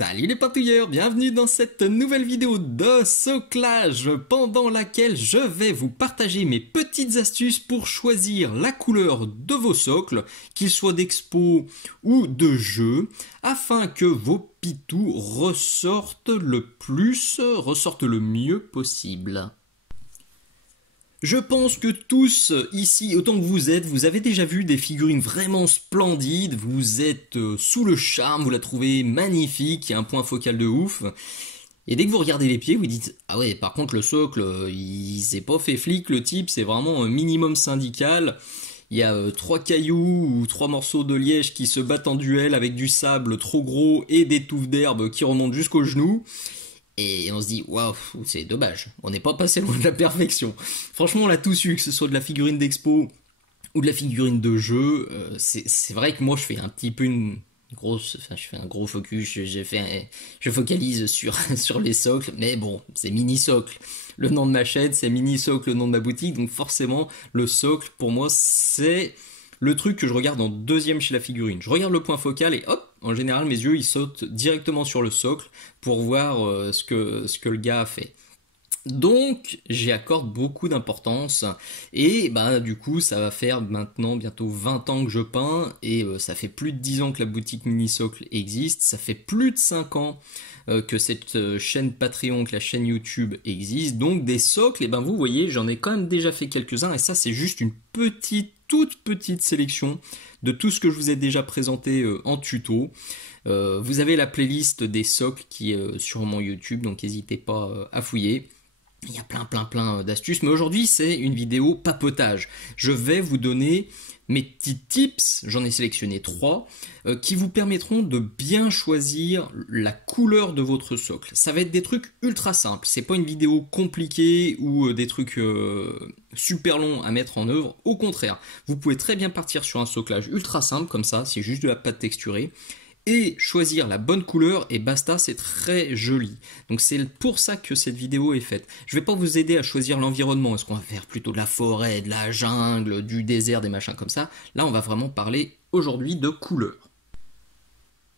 Salut les patouilleurs, bienvenue dans cette nouvelle vidéo de soclage pendant laquelle je vais vous partager mes petites astuces pour choisir la couleur de vos socles, qu'ils soient d'expo ou de jeu, afin que vos pitous ressortent le mieux possible. Je pense que tous ici, autant que vous êtes, vous avez déjà vu des figurines vraiment splendides, vous êtes sous le charme, vous la trouvez magnifique, il y a un point focal de ouf. Et dès que vous regardez les pieds, vous dites « Ah ouais, par contre le socle, il s'est pas fait flic, le type, c'est vraiment un minimum syndical. Il y a 3 cailloux ou 3 morceaux de liège qui se battent en duel avec du sable trop gros et des touffes d'herbe qui remontent jusqu'aux genoux. » Et on se dit, waouh, c'est dommage, on n'est pas passé loin de la perfection. Franchement, on l'a tous eu, que ce soit de la figurine d'expo ou de la figurine de jeu. C'est vrai que moi, je fais un petit peu je fais un gros focus, je focalise sur les socles, mais bon, c'est mini socle. Le nom de ma chaîne, c'est mini socle, le nom de ma boutique, donc forcément, le socle, pour moi, c'est le truc que je regarde en deuxième chez la figurine. Je regarde le point focal et hop, en général mes yeux ils sautent directement sur le socle pour voir ce que le gars a fait. Donc j'y accorde beaucoup d'importance et bah du coup ça va faire maintenant bientôt 20 ans que je peins et ça fait plus de 10 ans que la boutique Mini Socle existe, ça fait plus de 5 ans que cette chaîne Patreon, que la chaîne YouTube existe, donc des socles, et ben vous voyez j'en ai quand même déjà fait quelques-uns et ça c'est juste une toute petite sélection de tout ce que je vous ai déjà présenté en tuto. Vous avez la playlist des socles qui est sur mon YouTube, donc n'hésitez pas à fouiller. Il y a plein d'astuces, mais aujourd'hui c'est une vidéo papotage. Je vais vous donner mes petits tips, j'en ai sélectionné 3, qui vous permettront de bien choisir la couleur de votre socle. Ça va être des trucs ultra simples, c'est pas une vidéo compliquée ou des trucs super longs à mettre en œuvre. Au contraire, vous pouvez très bien partir sur un soclage ultra simple comme ça, c'est juste de la pâte texturée. Et choisir la bonne couleur et basta, c'est très joli. Donc c'est pour ça que cette vidéo est faite. Je ne vais pas vous aider à choisir l'environnement. Est-ce qu'on va faire plutôt de la forêt, de la jungle, du désert, des machins comme ça? Là, on va vraiment parler aujourd'hui de couleurs.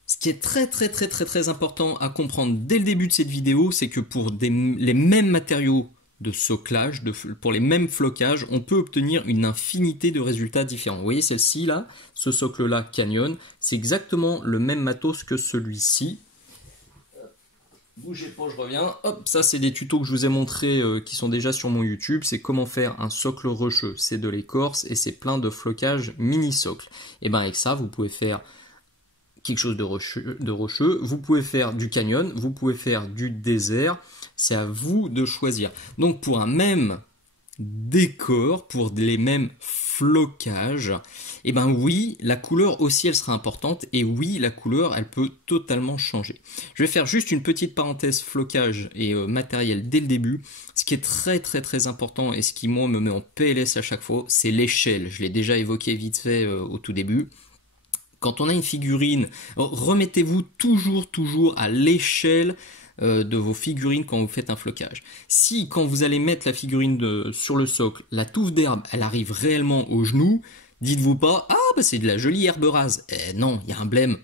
Ce qui est très important à comprendre dès le début de cette vidéo, c'est que pour les mêmes matériaux de soclage, pour les mêmes flocages, on peut obtenir une infinité de résultats différents. Vous voyez celle-ci là, ce socle-là Canyon, c'est exactement le même matos que celui-ci. Bougez pas, je reviens. Hop, ça c'est des tutos que je vous ai montrés qui sont déjà sur mon YouTube. C'est comment faire un socle rocheux. C'est de l'écorce et c'est plein de flocages mini socle. Et bien avec ça, vous pouvez faire quelque chose de rocheux, vous pouvez faire du canyon, vous pouvez faire du désert, c'est à vous de choisir. Donc pour un même décor, pour les mêmes flocages, et ben oui, la couleur aussi elle sera importante et oui, la couleur elle peut totalement changer. Je vais faire juste une petite parenthèse flocage et matériel dès le début. Ce qui est très important et ce qui moi me met en PLS à chaque fois, c'est l'échelle. Je l'ai déjà évoqué vite fait au tout début. Quand on a une figurine, remettez-vous toujours à l'échelle de vos figurines quand vous faites un flocage. Si quand vous allez mettre la figurine sur le socle, la touffe d'herbe, elle arrive réellement au genou, dites-vous pas « Ah, bah c'est de la jolie herbe rase ». Non, il y a un blême.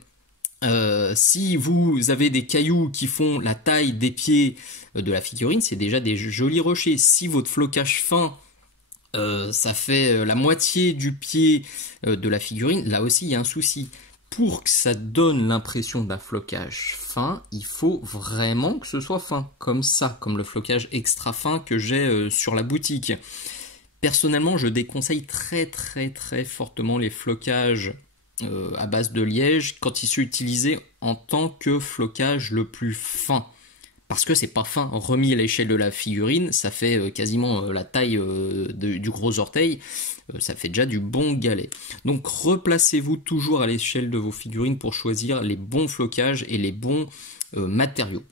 Si vous avez des cailloux qui font la taille des pieds de la figurine, c'est déjà des jolis rochers. Si votre flocage fin ça fait la moitié du pied de la figurine, là aussi il y a un souci. Pour que ça donne l'impression d'un flocage fin, il faut vraiment que ce soit fin, comme ça, comme le flocage extra fin que j'ai sur la boutique. Personnellement, je déconseille très fortement les flocages à base de liège quand ils sont utilisés en tant que flocage le plus fin. Parce que c'est pas fin, remis à l'échelle de la figurine, ça fait quasiment la taille du gros orteil, ça fait déjà du bon galet. Donc replacez-vous toujours à l'échelle de vos figurines pour choisir les bons flocages et les bons matériaux.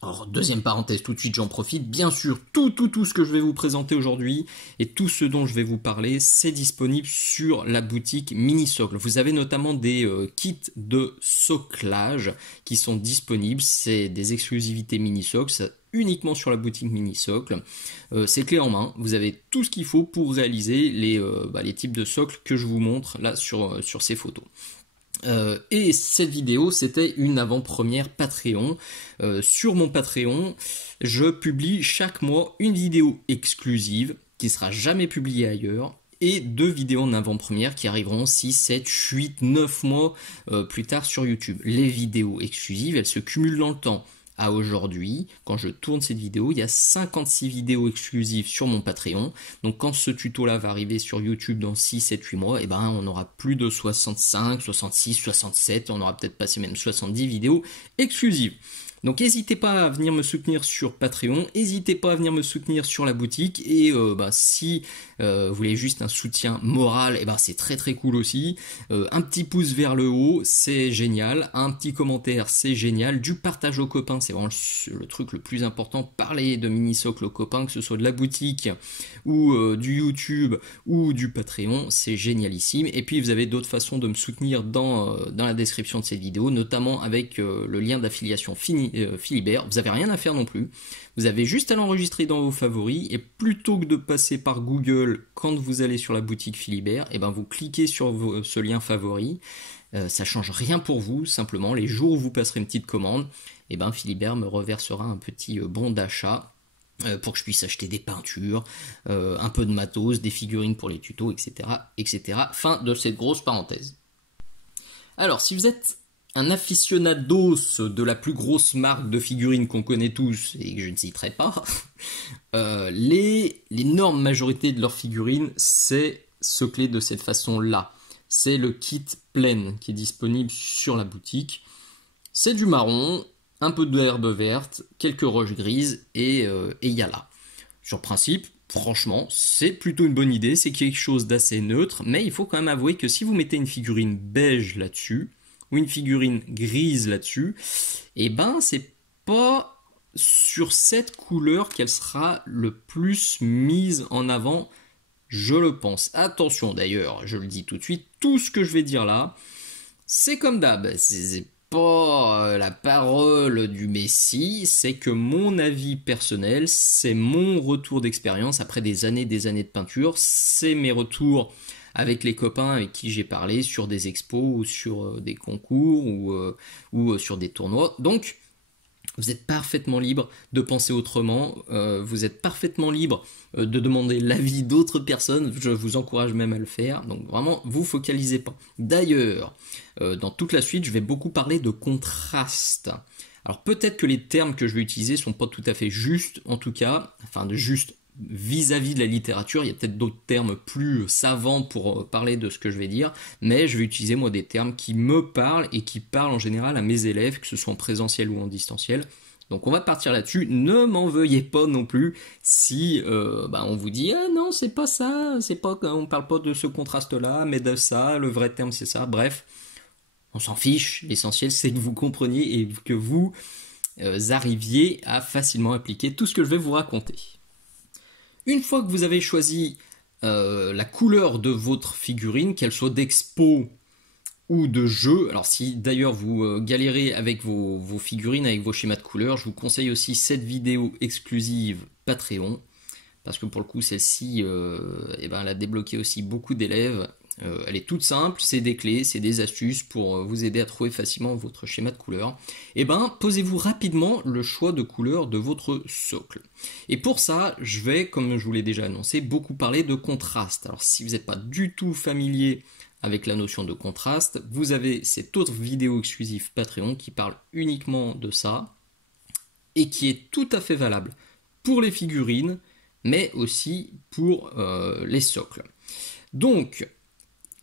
Alors, deuxième parenthèse, tout de suite j'en profite, bien sûr, tout ce que je vais vous présenter aujourd'hui et tout ce dont je vais vous parler, c'est disponible sur la boutique Mini Socle. Vous avez notamment des kits de soclage qui sont disponibles, c'est des exclusivités Mini Socle, uniquement sur la boutique Mini Socle. C'est clé en main, vous avez tout ce qu'il faut pour réaliser les types de socles que je vous montre là sur ces photos. Et cette vidéo, c'était une avant-première Patreon. Sur mon Patreon, je publie chaque mois une vidéo exclusive qui sera jamais publiée ailleurs et 2 vidéos en avant-première qui arriveront 6, 7, 8, 9 mois plus tard sur YouTube. Les vidéos exclusives, elles se cumulent dans le temps. À aujourd'hui, quand je tourne cette vidéo, il y a 56 vidéos exclusives sur mon Patreon. Donc quand ce tuto-là va arriver sur YouTube dans 6, 7, 8 mois, eh ben, on aura plus de 65, 66, 67, on aura peut-être passé même 70 vidéos exclusives. Donc n'hésitez pas à venir me soutenir sur Patreon, n'hésitez pas à venir me soutenir sur la boutique et si vous voulez juste un soutien moral, et c'est très très cool aussi. Un petit pouce vers le haut, c'est génial, un petit commentaire, c'est génial, du partage aux copains, c'est vraiment le truc le plus important. Parler de mini-socle aux copains, que ce soit de la boutique ou du YouTube ou du Patreon, c'est génialissime. Et puis vous avez d'autres façons de me soutenir dans la description de cette vidéo, notamment avec le lien d'affiliation Philibert. Vous n'avez rien à faire non plus. Vous avez juste à l'enregistrer dans vos favoris et plutôt que de passer par Google quand vous allez sur la boutique Philibert, vous cliquez sur ce lien favori. Ça change rien pour vous, simplement les jours où vous passerez une petite commande, Philibert me reversera un petit bon d'achat pour que je puisse acheter des peintures, un peu de matos, des figurines pour les tutos, etc., etc. Fin de cette grosse parenthèse. Alors, si vous êtes un aficionados de la plus grosse marque de figurines qu'on connaît tous et que je ne citerai pas, l'énorme majorité de leurs figurines, c'est soclé de cette façon-là. C'est le kit plein qui est disponible sur la boutique. C'est du marron, un peu d'herbe verte, quelques roches grises et yalla. Sur principe, franchement, c'est plutôt une bonne idée, c'est quelque chose d'assez neutre, mais il faut quand même avouer que si vous mettez une figurine beige là-dessus, ou une figurine grise là-dessus, c'est pas sur cette couleur qu'elle sera le plus mise en avant, je le pense. Attention d'ailleurs, je le dis tout de suite, tout ce que je vais dire là, c'est comme d'hab, c'est pas la parole du Messie, c'est que mon avis personnel, c'est mon retour d'expérience après des années de peinture, c'est mes retours avec les copains avec qui j'ai parlé sur des expos ou sur des concours ou sur des tournois. Donc, vous êtes parfaitement libre de penser autrement, vous êtes parfaitement libre de demander l'avis d'autres personnes, je vous encourage même à le faire, donc vraiment, vous focalisez pas. D'ailleurs, dans toute la suite, je vais beaucoup parler de contraste. Alors peut-être que les termes que je vais utiliser sont pas tout à fait justes, en tout cas, enfin de juste vis-à-vis de la littérature, il y a peut-être d'autres termes plus savants pour parler de ce que je vais dire, mais je vais utiliser moi des termes qui me parlent et qui parlent en général à mes élèves, que ce soit en présentiel ou en distanciel. Donc on va partir là-dessus, ne m'en veuillez pas non plus si on vous dit ah non c'est pas ça, c'est pas, on parle pas de ce contraste-là, mais de ça, le vrai terme c'est ça, bref, on s'en fiche, l'essentiel c'est que vous compreniez et que vous arriviez à facilement appliquer tout ce que je vais vous raconter. Une fois que vous avez choisi la couleur de votre figurine, qu'elle soit d'expo ou de jeu, alors si d'ailleurs vous galérez avec vos figurines, avec vos schémas de couleurs, je vous conseille aussi cette vidéo exclusive Patreon, parce que pour le coup celle-ci, elle a débloqué aussi beaucoup d'élèves. Elle est toute simple, c'est des clés, c'est des astuces pour vous aider à trouver facilement votre schéma de couleur. Posez-vous rapidement le choix de couleur de votre socle. Et pour ça, je vais, comme je vous l'ai déjà annoncé, beaucoup parler de contraste. Alors si vous n'êtes pas du tout familier avec la notion de contraste, vous avez cette autre vidéo exclusive Patreon qui parle uniquement de ça et qui est tout à fait valable pour les figurines, mais aussi pour les socles. Donc,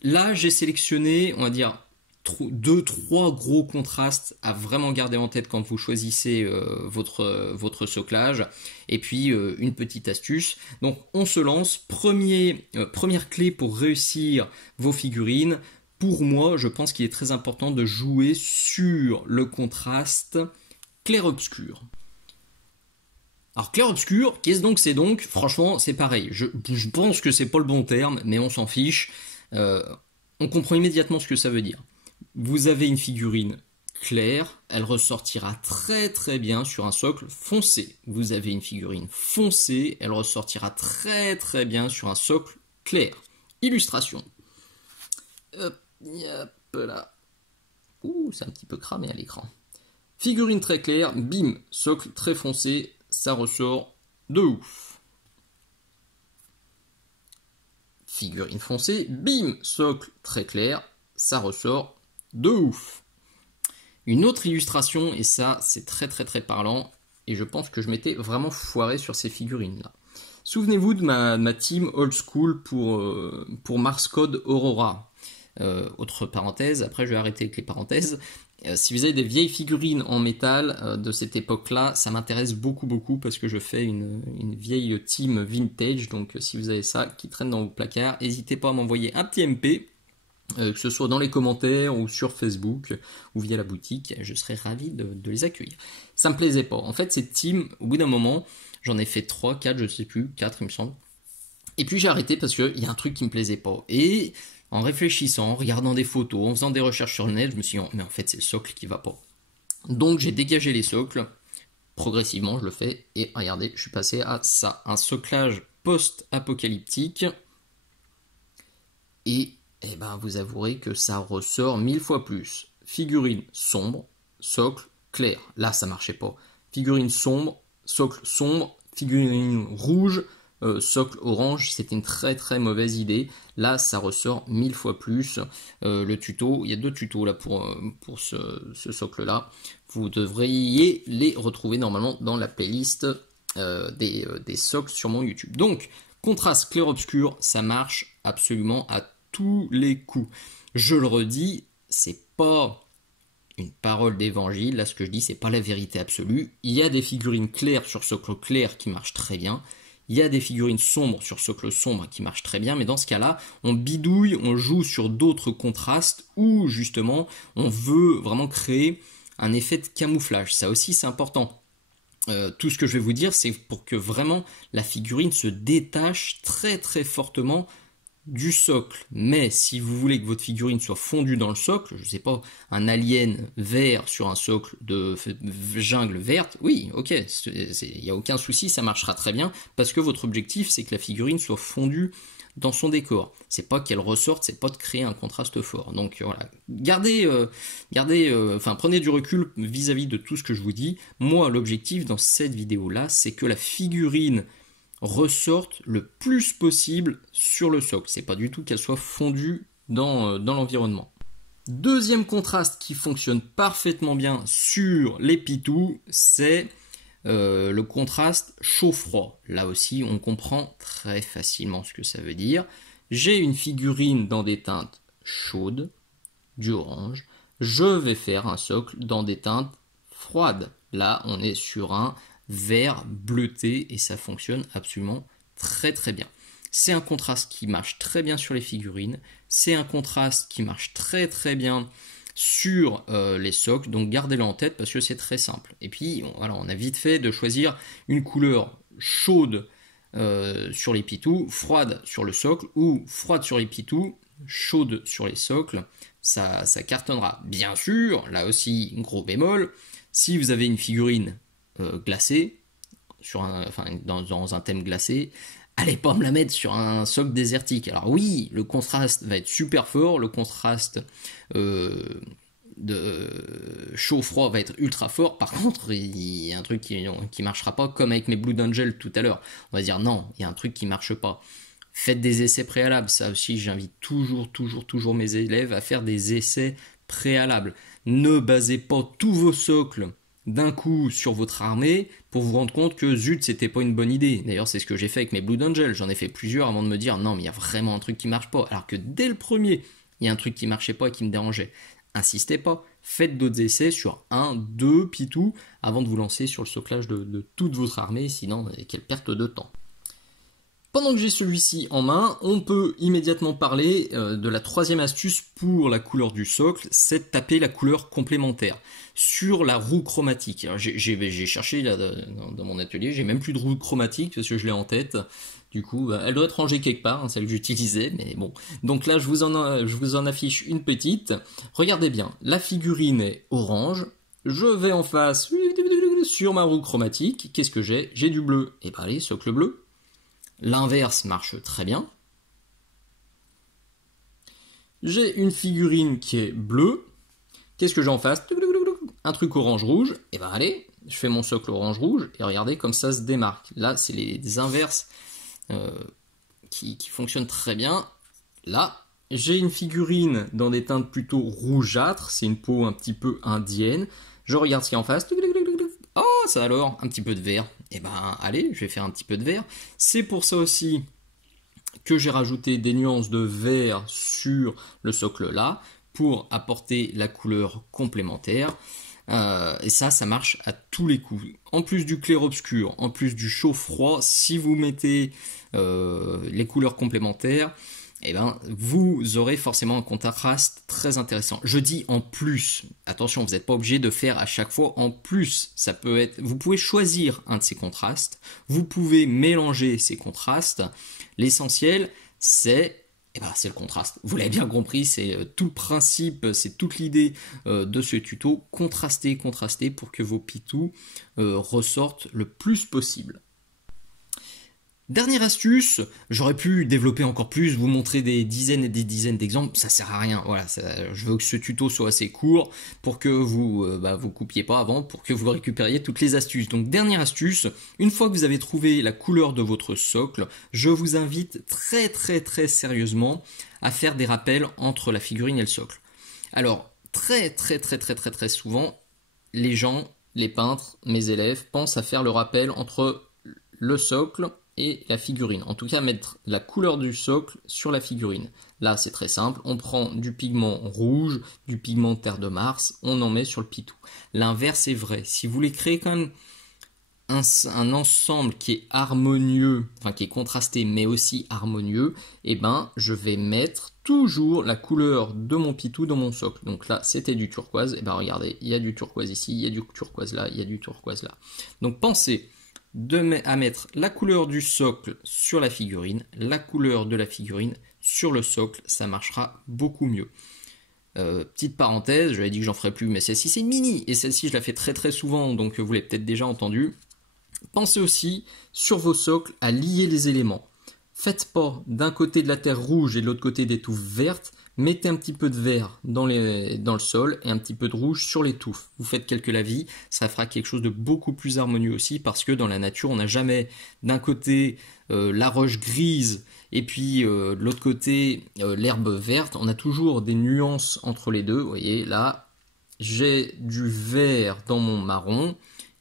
là, j'ai sélectionné, on va dire, 2-3 gros contrastes à vraiment garder en tête quand vous choisissez votre soclage. Et puis, une petite astuce. Donc, on se lance. Première clé pour réussir vos figurines. Pour moi, je pense qu'il est très important de jouer sur le contraste clair-obscur. Alors clair-obscur, qu'est-ce donc c'est donc? Franchement, c'est pareil. Je pense que c'est pas le bon terme, mais on s'en fiche. On comprend immédiatement ce que ça veut dire. Vous avez une figurine claire, elle ressortira très très bien sur un socle foncé. Vous avez une figurine foncée, elle ressortira très très bien sur un socle clair. Illustration. Hop là. Ouh, c'est un petit peu cramé à l'écran. Figurine très claire, bim, socle très foncé, ça ressort de ouf. Figurine foncée, bim, socle très clair, ça ressort de ouf. Une autre illustration, et ça c'est très parlant, et je pense que je m'étais vraiment foiré sur ces figurines là. Souvenez-vous de ma team old school pour Mars Code Aurora. Autre parenthèse, après je vais arrêter avec les parenthèses. Si vous avez des vieilles figurines en métal de cette époque-là, ça m'intéresse beaucoup parce que je fais une vieille team vintage. Donc si vous avez ça qui traîne dans vos placards, n'hésitez pas à m'envoyer un petit MP, que ce soit dans les commentaires ou sur Facebook ou via la boutique. Je serais ravi de les accueillir. Ça me plaisait pas. En fait, cette team, au bout d'un moment, j'en ai fait 3, 4, je sais plus, 4 il me semble. Et puis j'ai arrêté parce qu'il y a un truc qui me plaisait pas. Et en réfléchissant, en regardant des photos, en faisant des recherches sur le net, je me suis dit, mais en fait c'est le socle qui va pas. Donc j'ai dégagé les socles, progressivement je le fais, et regardez, je suis passé à ça, un soclage post-apocalyptique. Et ben, vous avouerez que ça ressort 1000 fois plus. Figurine sombre, socle clair. Là ça marchait pas. Figurine sombre, socle sombre, figurine rouge, socle orange, c'était une très mauvaise idée. Là ça ressort 1000 fois plus. Le tuto, il y a 2 tutos là pour ce socle là. Vous devriez les retrouver normalement dans la playlist des socles sur mon YouTube. Donc contraste clair-obscur, ça marche absolument à tous les coups. Je le redis, c'est pas une parole d'évangile, là ce que je dis c'est pas la vérité absolue. Il y a des figurines claires sur socle clair qui marchent très bien. Il y a des figurines sombres sur socle sombre qui marchent très bien, mais dans ce cas-là, on bidouille, on joue sur d'autres contrastes où justement on veut vraiment créer un effet de camouflage. Ça aussi c'est important. Tout ce que je vais vous dire, c'est pour que vraiment la figurine se détache très fortement du socle. Mais si vous voulez que votre figurine soit fondue dans le socle, je sais pas, un alien vert sur un socle de jungle verte, oui, ok, il n'y a aucun souci, ça marchera très bien, parce que votre objectif c'est que la figurine soit fondue dans son décor. C'est pas qu'elle ressorte, c'est pas de créer un contraste fort. Donc voilà, prenez du recul vis-à-vis de tout ce que je vous dis. Moi, l'objectif dans cette vidéo-là, c'est que la figurine ressorte le plus possible sur le socle. C'est pas du tout qu'elle soit fondue dans l'environnement. Deuxième contraste qui fonctionne parfaitement bien sur les pitous, c'est le contraste chaud-froid. Là aussi, on comprend très facilement ce que ça veut dire. J'ai une figurine dans des teintes chaudes, du orange. Je vais faire un socle dans des teintes froides. Là, on est sur un vert bleuté et ça fonctionne absolument très bien. C'est un contraste qui marche très bien sur les figurines. C'est un contraste qui marche très bien sur les socles, donc gardez-le en tête parce que c'est très simple. Et puis voilà, on a vite fait de choisir une couleur chaude sur les pitous, froide sur le socle, ou froide sur les pitous, chaude sur les socles. Ça cartonnera. Bien sûr, là aussi, gros bémol, si vous avez une figurine glacée, dans un thème glacé, allez pas me la mettre sur un socle désertique. Alors oui, le contraste va être super fort, le contraste de chaud-froid va être ultra fort. Par contre, il y a un truc qui marchera pas, comme avec mes Blood Angel tout à l'heure. On va dire non, il y a un truc qui marche pas. Faites des essais préalables. Ça aussi, j'invite toujours mes élèves à faire des essais préalables. Ne basez pas tous vos socles d'un coup sur votre armée pour vous rendre compte que zut, c'était pas une bonne idée. D'ailleurs, c'est ce que j'ai fait avec mes Blood Angel. J'en ai fait plusieurs avant de me dire non, mais il y a vraiment un truc qui marche pas. Alors que dès le premier, il y a un truc qui marchait pas et qui me dérangeait. Insistez pas. Faites d'autres essais sur 1, 2 pitous avant de vous lancer sur le soclage de toute votre armée. Sinon, quelle perte de temps. Pendant que j'ai celui-ci en main, on peut immédiatement parler de la troisième astuce pour la couleur du socle, c'est de taper la couleur complémentaire sur la roue chromatique. Alors j'ai cherché là, dans mon atelier, j'ai même plus de roue chromatique parce que je l'ai en tête. Du coup, elle doit être rangée quelque part, hein, celle que j'utilisais, mais bon. Donc là, je vous en affiche une petite. Regardez bien, la figurine est orange. Je vais en face sur ma roue chromatique. Qu'est-ce que j'ai? J'ai du bleu. Et ben allez, socle bleu. L'inverse marche très bien. J'ai une figurine qui est bleue. Qu'est-ce que j'ai en face? Un truc orange-rouge. Et ben allez, je fais mon socle orange-rouge et regardez comme ça se démarque. Là, c'est les inverses qui fonctionnent très bien. Là, j'ai une figurine dans des teintes plutôt rougeâtres. C'est une peau un petit peu indienne. Je regarde ce qu'il y a en face. Oh, ça alors, un petit peu de vert. Et ben allez, je vais faire un petit peu de vert. C'est pour ça aussi que j'ai rajouté des nuances de vert sur le socle là, pour apporter la couleur complémentaire. Et ça marche à tous les coups. En plus du clair-obscur, en plus du chaud-froid, si vous mettez les couleurs complémentaires, eh ben, vous aurez forcément un contraste très intéressant. Je dis en plus, attention, vous n'êtes pas obligé de faire à chaque fois en plus. Ça peut être, vous pouvez choisir un de ces contrastes, vous pouvez mélanger ces contrastes. L'essentiel, c'est le contraste. Vous l'avez bien compris, c'est tout le principe, c'est toute l'idée de ce tuto. Contraster pour que vos pitous ressortent le plus possible. Dernière astuce, j'aurais pu développer encore plus, vous montrer des dizaines et des dizaines d'exemples, ça sert à rien. Voilà, je veux que ce tuto soit assez court pour que vous vous coupiez pas avant, pour que vous récupériez toutes les astuces. Donc dernière astuce, une fois que vous avez trouvé la couleur de votre socle, je vous invite très sérieusement à faire des rappels entre la figurine et le socle. Alors très souvent, les gens, les peintres, mes élèves pensent à faire le rappel entre le socle et la figurine. En tout cas, mettre la couleur du socle sur la figurine. Là, c'est très simple. On prend du pigment rouge, du pigment terre de Mars, on en met sur le pitou. L'inverse est vrai. Si vous voulez créer quand même un ensemble qui est harmonieux, enfin qui est contrasté mais aussi harmonieux, eh ben, je vais mettre toujours la couleur de mon pitou dans mon socle. Donc là, c'était du turquoise. Et ben, regardez, il y a du turquoise ici, il y a du turquoise là, il y a du turquoise là. Donc pensez à mettre la couleur du socle sur la figurine, la couleur de la figurine sur le socle, ça marchera beaucoup mieux. Petite parenthèse, j'avais dit que j'en ferais plus, mais celle-ci c'est une mini, et celle-ci je la fais très souvent, donc vous l'avez peut-être déjà entendu. Pensez aussi sur vos socles à lier les éléments. Faites pas d'un côté de la terre rouge et de l'autre côté des touffes vertes. Mettez un petit peu de vert dans le sol et un petit peu de rouge sur les touffes. Vous faites quelques lavis, ça fera quelque chose de beaucoup plus harmonieux aussi, parce que dans la nature, on n'a jamais d'un côté la roche grise et puis de l'autre côté l'herbe verte. On a toujours des nuances entre les deux. Vous voyez, là, j'ai du vert dans mon marron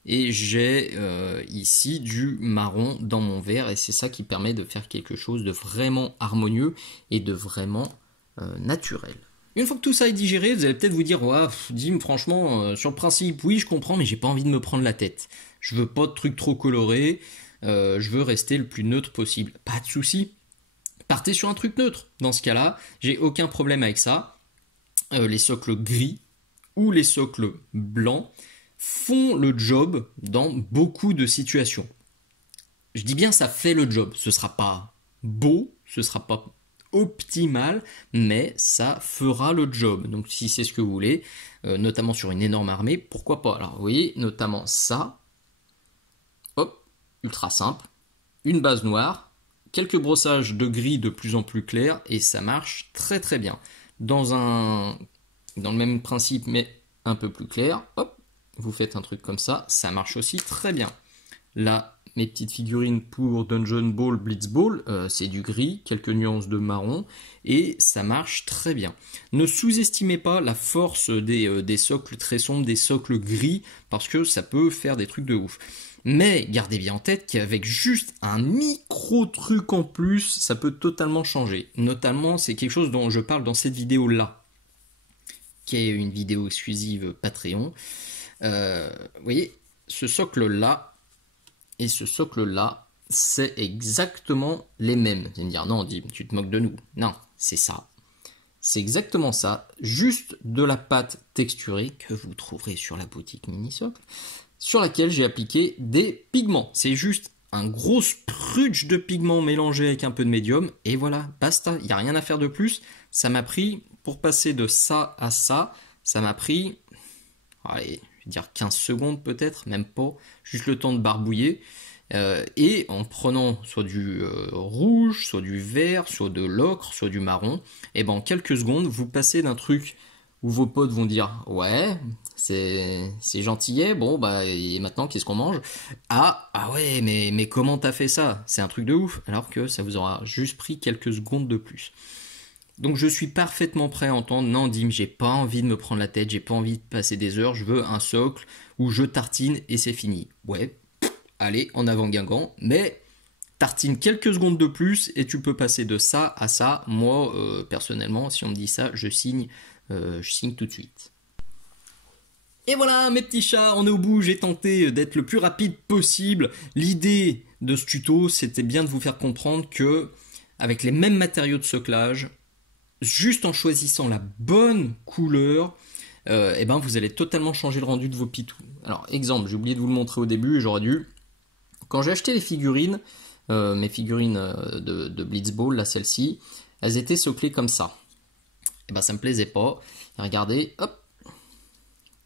et j'ai ici du marron dans mon vert, et c'est ça qui permet de faire quelque chose de vraiment harmonieux et de vraiment naturel. Une fois que tout ça est digéré, vous allez peut-être vous dire, ouais, Dim, franchement, sur le principe, oui, je comprends, mais j'ai pas envie de me prendre la tête. Je veux pas de trucs trop colorés, je veux rester le plus neutre possible. Pas de souci. Partez sur un truc neutre. Dans ce cas-là, j'ai aucun problème avec ça. Les socles gris ou les socles blancs font le job dans beaucoup de situations. Je dis bien ça fait le job. Ce sera pas beau, ce sera pas optimal, mais ça fera le job. Donc si c'est ce que vous voulez, notamment sur une énorme armée, pourquoi pas. Alors vous voyez, notamment ça, hop, ultra simple, une base noire, quelques brossages de gris de plus en plus clairs, et ça marche très bien. Dans le même principe, mais un peu plus clair, hop, vous faites un truc comme ça marche aussi très bien. Là, mes petites figurines pour Dungeon Ball, Blitz Ball, c'est du gris, quelques nuances de marron, et ça marche très bien. Ne sous-estimez pas la force des socles très sombres, des socles gris, parce que ça peut faire des trucs de ouf. Mais gardez bien en tête qu'avec juste un micro truc en plus, ça peut totalement changer. Notamment, c'est quelque chose dont je parle dans cette vidéo-là, qui est une vidéo exclusive Patreon. Vous voyez, ce socle-là, et ce socle-là, c'est exactement les mêmes. Vous allez me dire, non, Dim, tu te moques de nous. Non, c'est ça. C'est exactement ça. Juste de la pâte texturée que vous trouverez sur la boutique Minisocle, sur laquelle j'ai appliqué des pigments. C'est juste un gros sprutch de pigments mélangé avec un peu de médium. Et voilà, basta. Il n'y a rien à faire de plus. Ça m'a pris, pour passer de ça à ça m'a pris, allez, je vais dire 15 secondes peut-être, même pas, juste le temps de barbouiller, et en prenant soit du rouge, soit du vert, soit de l'ocre, soit du marron, et ben en quelques secondes, vous passez d'un truc où vos potes vont dire ouais, c'est gentillet, bon bah et maintenant qu'est-ce qu'on mange? Ah ouais, mais comment t'as fait ça? C'est un truc de ouf, alors que ça vous aura juste pris quelques secondes de plus. Donc je suis parfaitement prêt à entendre non Dim, j'ai pas envie de me prendre la tête, j'ai pas envie de passer des heures, je veux un socle où je tartine et c'est fini. Ouais, allez, en avant Guingamp, mais tartine quelques secondes de plus et tu peux passer de ça à ça. Moi, personnellement, si on me dit ça, je signe tout de suite. Et voilà mes petits chats, on est au bout, j'ai tenté d'être le plus rapide possible. L'idée de ce tuto, c'était bien de vous faire comprendre que avec les mêmes matériaux de soclage, juste en choisissant la bonne couleur, et ben vous allez totalement changer le rendu de vos pitous. Alors exemple, j'ai oublié de vous le montrer au début et j'aurais dû. Quand j'ai acheté les figurines, mes figurines de Blitzball, là celle-ci, elles étaient soclées comme ça. Et ben ça me plaisait pas. Et regardez, hop,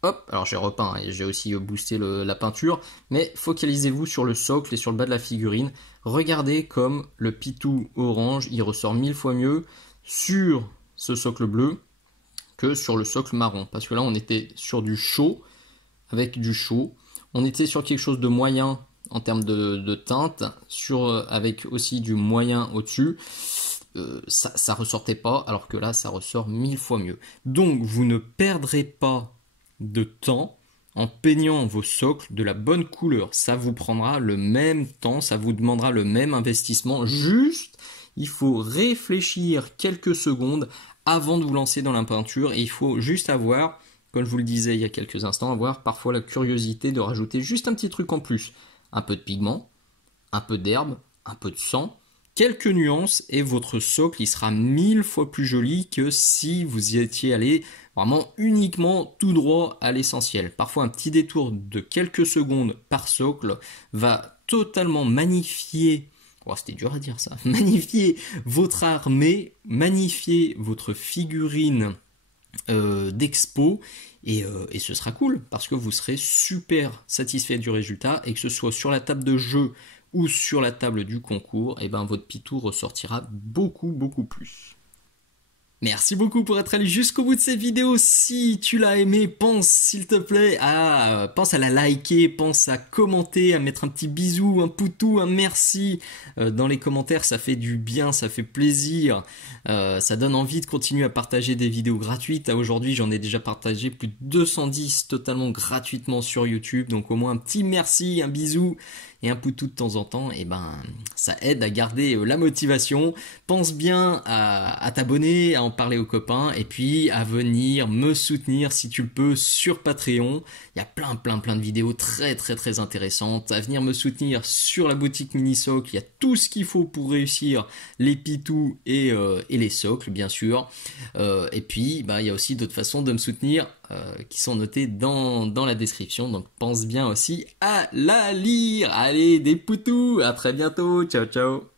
hop, alors j'ai repeint et j'ai aussi boosté la peinture, mais focalisez-vous sur le socle et sur le bas de la figurine. Regardez comme le pitou orange, il ressort 1000 fois mieux sur ce socle bleu que sur le socle marron. Parce que là, on était sur du chaud, avec du chaud. On était sur quelque chose de moyen en termes de teinte, avec aussi du moyen au-dessus. Ça ressortait pas, alors que là, ça ressort 1000 fois mieux. Donc, vous ne perdrez pas de temps en peignant vos socles de la bonne couleur. Ça vous prendra le même temps, ça vous demandera le même investissement. Juste, il faut réfléchir quelques secondes avant de vous lancer dans la peinture et il faut juste avoir, comme je vous le disais il y a quelques instants, avoir parfois la curiosité de rajouter juste un petit truc en plus. Un peu de pigment, un peu d'herbe, un peu de sang, quelques nuances et votre socle il sera 1000 fois plus joli que si vous y étiez allé vraiment uniquement tout droit à l'essentiel. Parfois un petit détour de quelques secondes par socle va totalement magnifier, oh, c'était dur à dire ça, magnifier votre armée, magnifier votre figurine d'expo et ce sera cool parce que vous serez super satisfait du résultat et que ce soit sur la table de jeu ou sur la table du concours, et ben votre pitou ressortira beaucoup plus. Merci beaucoup pour être allé jusqu'au bout de cette vidéo. Si tu l'as aimé, pense s'il te plaît pense à la liker, pense à commenter, à mettre un petit bisou, un poutou, un merci dans les commentaires. Ça fait du bien, ça fait plaisir, ça donne envie de continuer à partager des vidéos gratuites. Aujourd'hui, j'en ai déjà partagé plus de 210 totalement gratuitement sur YouTube. Donc au moins un petit merci, un bisou et un poutou de temps en temps, et ben ça aide à garder la motivation. Pense bien à t'abonner, à en parler aux copains et puis à venir me soutenir si tu le peux sur Patreon. Il y a plein de vidéos très intéressantes. À venir me soutenir sur la boutique Minisocle, il y a tout ce qu'il faut pour réussir les pitous et les socles bien sûr. Et puis il y a aussi d'autres façons de me soutenir qui sont notées dans la description, donc pense bien aussi à la lire. Allez, des poutous, à très bientôt, ciao ciao.